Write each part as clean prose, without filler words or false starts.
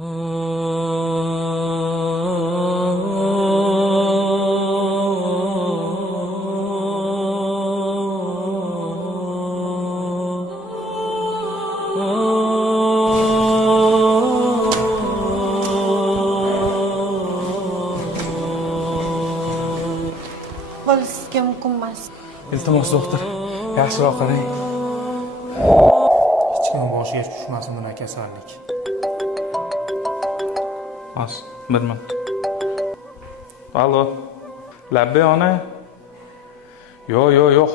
Bola sizga mumkin emas. Iltimos doktor, yaxshiroq qiling. Hech kim boshiga tushmasin bunaqa kasallik. As, bir minut. Alo. Labbi ona. Yo,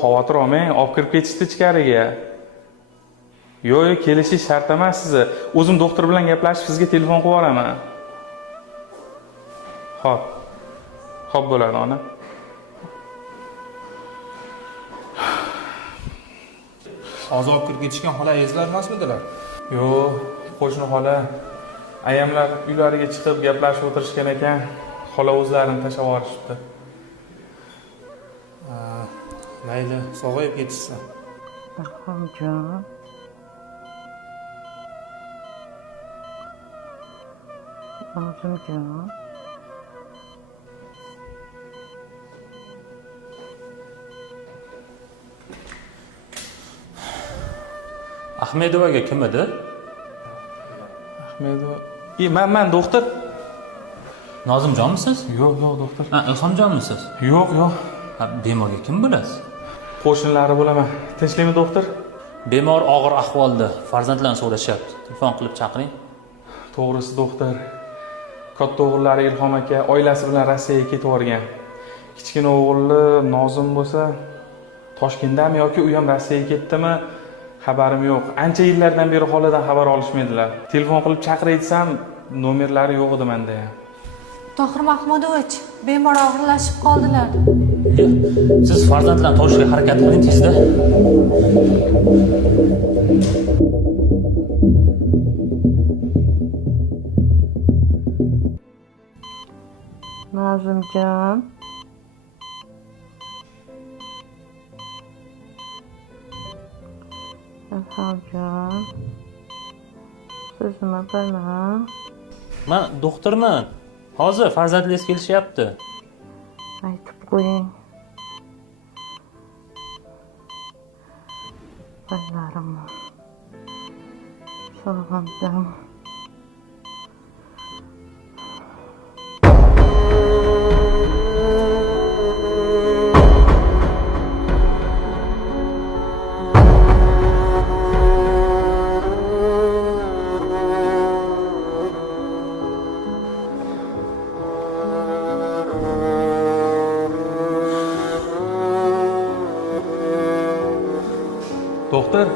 xavotir olmang, olib kirib ketishdi ichkariga. Yo, kelishish shart emas sizni. O'zim doktor bilan gaplashib sizga telefon qilib yuboraman. Xo'p bo'ladi ona. Hozir olib kirib ketishgan xolangizlar emasmidilar? Yo'q, qo'shni xola ayamlar uylariga chiqib gaplashib o'tirishgan ekan. Xola o'zlarini tashlab yuborishibdi. Mayli, sog'ayib ketishsin. Rahimjon. Nozimjon. Ahmedovaga kim edi? Ahmedov. Men doktor. Nozimjonmisiz? Yo'q, doktor. Ilhomjonmisiz? Yo'q. Bemorga kim bo'lasiz? Qo'shnilari bo'laman. Tinchlikmi doktor? Bemor og'ir ahvolda, farzandlarni so'rashyapti. Telefon qilib chaqiring. To'g'risi doktor. Katta o'g'illari Ilhom aka oilasi bilan Rossiyaga ketib yuborgan. Kichkina o'g'illi Nozim bo'lsa Toshkentdami yoki u ham Rossiyaga ketdimi? Xabarim yo'q. Ancha yillardan beri holidan xabar olishmaydilar. Telefon qilib chaqiray desam, nomerlari yo'q edi menda ham. Tohir Mahmudovich, bemor og'irlashib qoldilar. Siz farzandlarni topishga harakat qiling tezda. Nozimjon. Ilhomjon. Siz nima bilan? Men doktorman. Hozir farzandingiz kelishyapti. Aytib qo'ying. Qo'llarim. Sog'indim. Doktor,